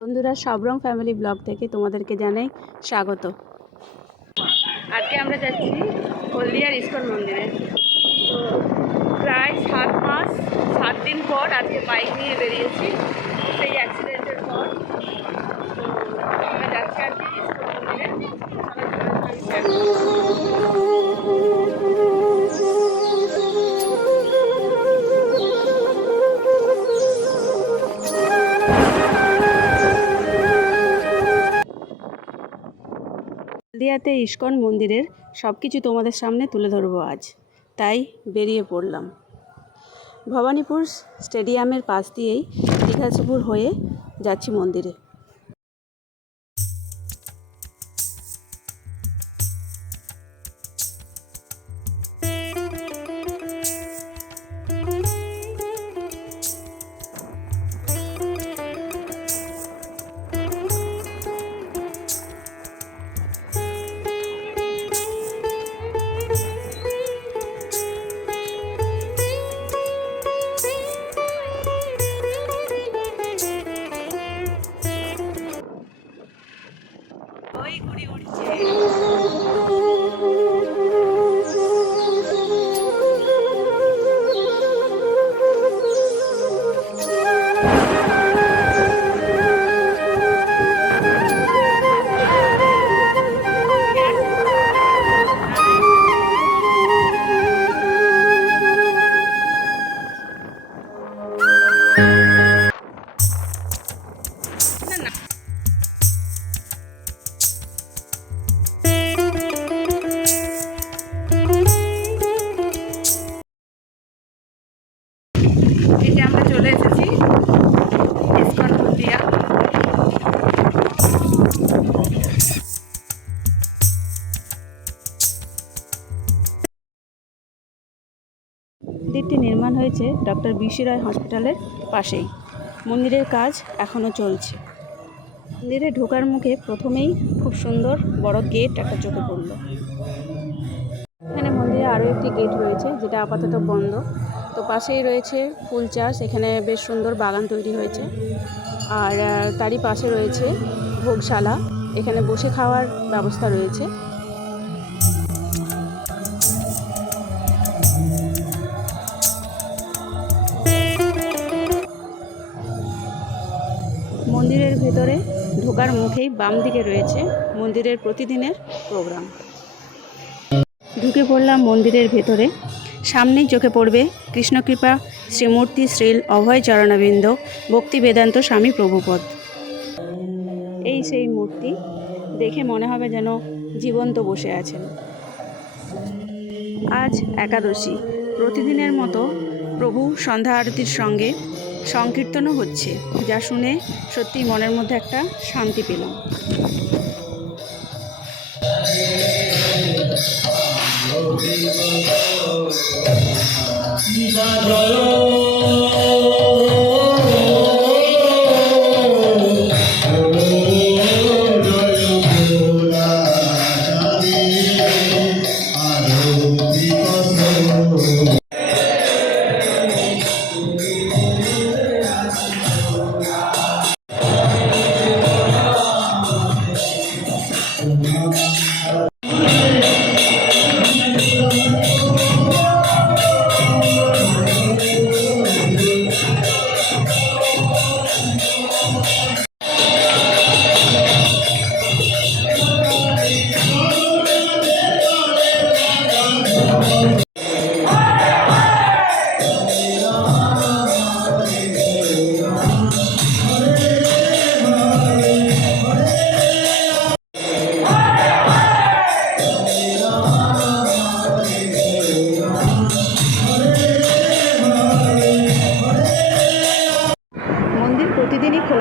বন্ধুরা, সবরং family blog থেকে তোমাদেরকে জানাই স্বাগত। আজকে আমরা যাচ্ছি হলদিয়ার ইস্কন মন্দিরে। তো প্রায় সাত মাস, সাত দিন পর আজকে বাইক নিয়ে বেরিয়েছি। হলদিয়াতে ইস্কন মন্দিরের সব কিছু তোমাদের সামনে তুলে ধরবো আজ। তাই বেরিয়ে পড়লাম। ভবানীপুর স্টেডিয়ামের পাশ দিয়েই দীঘাসপুর হয়ে যাচ্ছি মন্দিরে। মন্দিরটি নির্মাণ হয়েছে ডক্টর বিসি রায় হসপিটালের পাশেই। মন্দিরের কাজ এখনও চলছে। মন্দিরে ঢোকার মুখে প্রথমেই খুব সুন্দর বড় গেট একটা চোখে পড়ল। এখানে মন্দিরে আরও একটি গেট রয়েছে, যেটা আপাতত বন্ধ। তো পাশেই রয়েছে ফুল চাষ, এখানে বেশ সুন্দর বাগান তৈরি হয়েছে। আর তারই পাশে রয়েছে ভোগশালা, এখানে বসে খাওয়ার ব্যবস্থা রয়েছে। ভেতরে ঢোকার মুখেই বাম দিকে রয়েছে মন্দিরের প্রতিদিনের প্রোগ্রাম। ঢুকে পড়লাম মন্দিরের ভেতরে। সামনেই চোখে পড়বে কৃষ্ণকৃপা, শ্রীমূর্তি শ্রীল অভয় চরণাবিন্দ ভক্তি বেদান্ত স্বামী প্রভুপদ। এই সেই মূর্তি দেখে মনে হবে যেন জীবন্ত বসে আছেন। আজ একাদশী। প্রতিদিনের মতো প্রভু সন্ধ্যা আরতির সঙ্গে সংকীর্তনও হচ্ছে যা শুনে সত্যি মনের মধ্যে একটা শান্তি পেলাম। মন্দির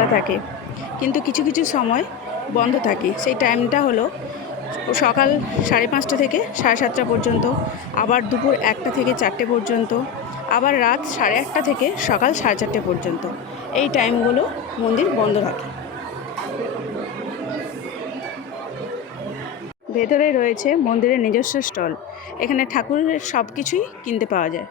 খোলা থাকে। কিন্তু কিছু কিছু সময় বন্ধ থাকে। সেই টাইমটা হলো সকাল সাড়ে পাঁচটা থেকে সাড়ে সাতটা পর্যন্ত, আবার দুপুর একটা থেকে চারটে পর্যন্ত, আবার রাত সাড়ে আটটা থেকে সকাল সাড়ে চারটে পর্যন্ত। এই টাইমগুলো মন্দির বন্ধ থাকে। ভেতরে রয়েছে মন্দিরের নিজস্ব স্টল। এখানে ঠাকুরের সব কিছুই কিনতে পাওয়া যায়।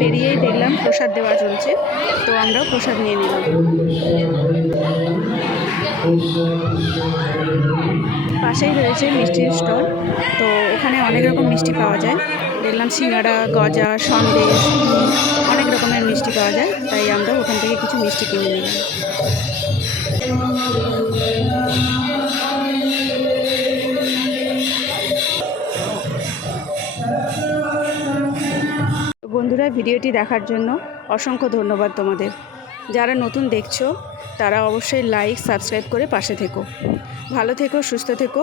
বেরিয়েই দেখলাম, প্রসাদ দেওয়া চলছে। তো আমরাও প্রসাদ নিয়ে নিলাম। পাশেই রয়েছে মিষ্টির স্টল। তো এখানে অনেক রকম মিষ্টি পাওয়া যায়। দেখলাম সিঙ্গাড়া গজা, সন্দেশ, অনেক রকমের মিষ্টি পাওয়া যায়। তাই আমরা ওখান থেকে কিছু মিষ্টি কিনে নিলাম। বন্ধুরা ভিডিওটি দেখার জন্য অসংখ্য ধন্যবাদ তোমাদের। যারা নতুন দেখছ, তারা অবশ্যই লাইক সাবস্ক্রাইব করে পাশে থেকো। ভালো থেকো, সুস্থ থেকো।